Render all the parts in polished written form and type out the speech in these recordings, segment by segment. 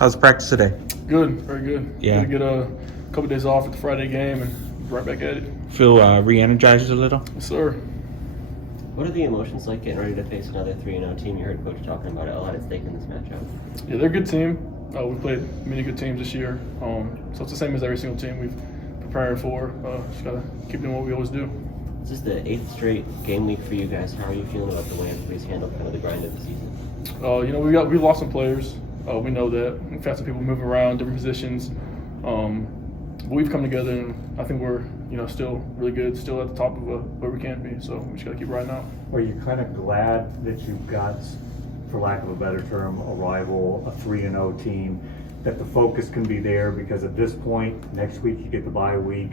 How's practice today? Good, very good. Yeah. Gonna get a couple days off at the Friday game and right back at it. Feel re-energized a little? Yes, sir. What are the emotions like getting ready to face another 3-0 team? You heard Coach talking about it. A lot at stake in this matchup. Yeah, they're a good team. We played many good teams this year. So it's the same as every single team we've preparing for. Just got to keep doing what we always do. This is the 8th straight game week for you guys. How are you feeling about the way everybody's handled kind of the grind of the season? We lost some players. We know that. We've had some people move around, different positions. But we've come together, and I think we're still really good, still at the top of where we can be. So we just got to keep riding out. Are you kind of glad that you've got, for lack of a better term, a rival, a 3-0 team, that the focus can be there? Because at this point, next week you get the bye week,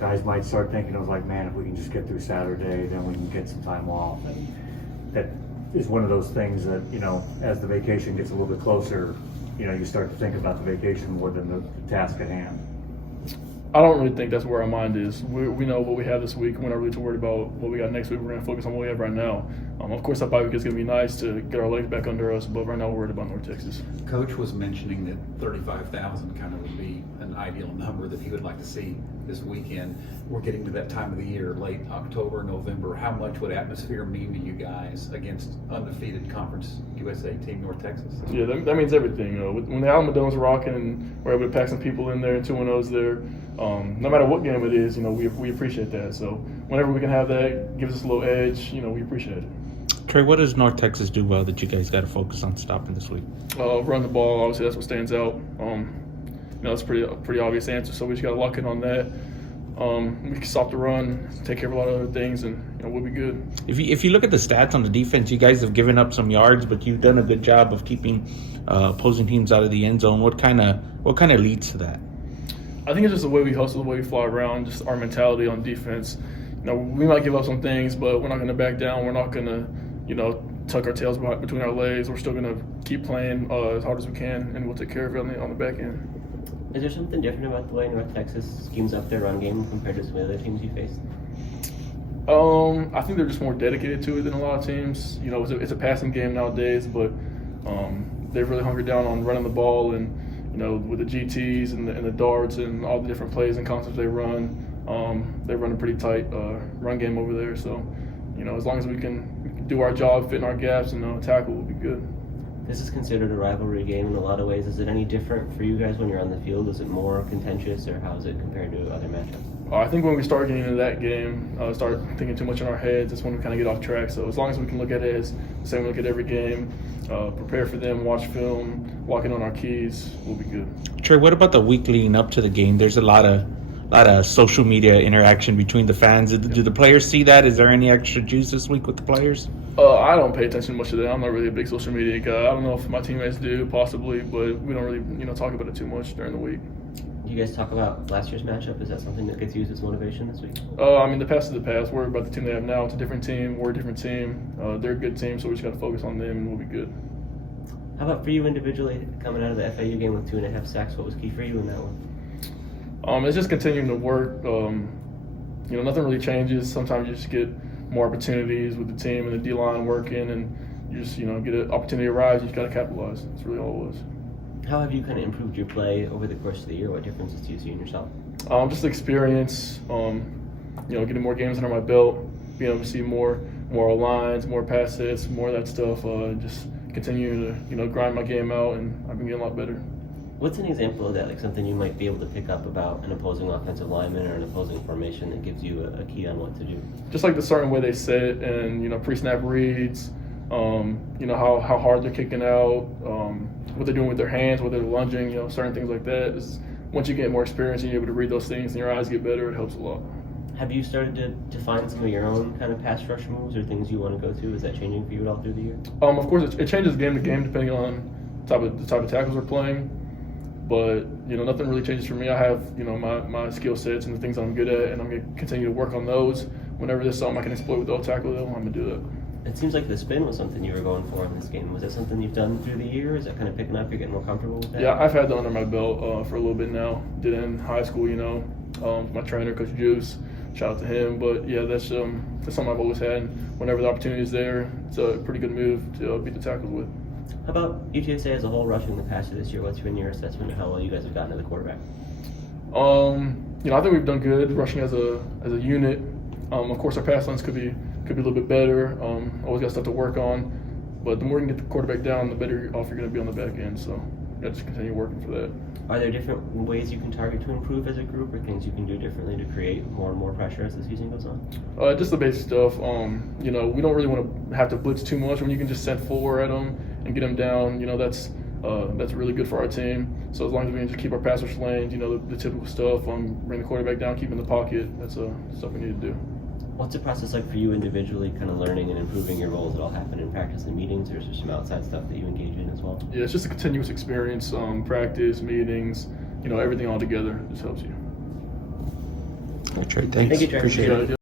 guys might start thinking, man, if we can just get through Saturday, then we can get some time off. And that is one of those things that, as the vacation gets a little bit closer, you start to think about the vacation more than the task at hand. I don't really think that's where our mind is. We know what we have this week. We're not really too worried about what we got next week. We're going to focus on what we have right now. Of course, that bye week is going to be nice to get our legs back under us, but right now we're worried about North Texas. Coach was mentioning that 35,000 kind of would be an ideal number that he would like to see this weekend. We're getting to that time of the year, late October, November. How much would atmosphere mean to you guys against undefeated Conference USA team North Texas? Yeah, that means everything. When the Alamodone's rocking and we're able to pack some people in there and 2-0's there, no matter what game it is, we appreciate that. So whenever we can have that, gives us a little edge, we appreciate it. Trey, what does North Texas do well that you guys got to focus on stopping this week? Run the ball, obviously that's what stands out. That's a pretty obvious answer, so we just got to lock in on that. We can stop the run, take care of a lot of other things, and we'll be good. If you look at the stats on the defense, you guys have given up some yards, but you've done a good job of keeping opposing teams out of the end zone. What kind of leads to that? I think it's just the way we hustle, the way we fly around, just our mentality on defense. We might give up some things, but we're not going to back down. We're not going to, tuck our tails between our legs. We're still going to keep playing as hard as we can, and we'll take care of it on the back end. Is there something different about the way North Texas schemes up their run game compared to some of the other teams you faced? I think they're just more dedicated to it than a lot of teams. It's a passing game nowadays, but they've really hunkered down on running the ball and, with the GTs and the darts and all the different plays and concepts they run, they run a pretty tight run game over there. So, as long as we can do our job, fit in our gaps, and tackle, we'll be good. This is considered a rivalry game in a lot of ways. Is it any different for you guys when you're on the field? Is it more contentious, or how is it compared to other matchups? I think when we start getting into that game, start thinking too much in our heads, that's when we kind of get off track. So as long as we can look at it as the same we look at every game, prepare for them, watch film, lock in on our keys, we'll be good. Trey, what about the week leading up to the game? There's a lot of social media interaction between the fans. Do the players see that? Is there any extra juice this week with the players? I don't pay attention much to that. I'm not really a big social media guy. I don't know if my teammates do, possibly, but we don't really, talk about it too much during the week. Do you guys talk about last year's matchup? Is that something that gets used as motivation this week? The past is the past. Worry about the team they have now. It's a different team. We're a different team. They're a good team, so we just got to focus on them, and we'll be good. How about for you individually, coming out of the FAU game with 2.5 sacks? What was key for you in that one? It's just continuing to work. Nothing really changes. Sometimes you just get more opportunities with the team and the D-line working, and you just, get an opportunity arise. You just got to capitalize. That's really all it was. How have you kind of improved your play over the course of the year? What differences do you see in yourself? Just experience, getting more games under my belt, being able to see more lines, more pass hits, more of that stuff. Just continuing to, grind my game out, and I've been getting a lot better. What's an example of that, like something you might be able to pick up about an opposing offensive lineman or an opposing formation that gives you a key on what to do? Just like the certain way they sit and, pre-snap reads, how hard they're kicking out, what they're doing with their hands, what they're lunging, certain things like that. Once you get more experience and you're able to read those things and your eyes get better, it helps a lot. Have you started to find some of your own kind of pass rush moves or things you want to go to? Is that changing for you at all through the year? Of course, it changes game to game depending on the type of tackles we're playing. But, nothing really changes for me. I have, my skill sets and the things I'm good at, and I'm going to continue to work on those. Whenever there's something I can exploit with the tackle, though, I'm going to do that. It seems like the spin was something you were going for in this game. Was that something you've done through the year? Is that kind of picking up? You're getting more comfortable with that? Yeah, I've had that under my belt for a little bit now. Did it in high school, my trainer, Coach Juice. Shout out to him. But, yeah, that's something I've always had. Whenever the opportunity is there, it's a pretty good move to beat the tackles with. How about UTSA as a whole rushing the passer this year? What's been your assessment of how well you guys have gotten to the quarterback? I think we've done good rushing as a unit. Of course, our pass lines could be a little bit better. Always got stuff to work on, but the more you can get the quarterback down, the better off you're going to be on the back end. So, got to just continue working for that. Are there different ways you can target to improve as a group, or things you can do differently to create more and more pressure as the season goes on? Just the basic stuff. We don't really want to have to blitz too much. When you can just send 4 at them and get them down, that's really good for our team. So as long as we can just keep our pass rush lanes, the typical stuff, bring the quarterback down, keep him in the pocket, that's stuff we need to do. What's the process like for you individually, kind of learning and improving your roles? It all happen in practice and meetings, or is there some outside stuff that you engage in as well? Yeah, it's just a continuous experience. Practice, meetings, everything all together just helps you. All right, Trey, thanks. Thank you, Trey. Appreciate it.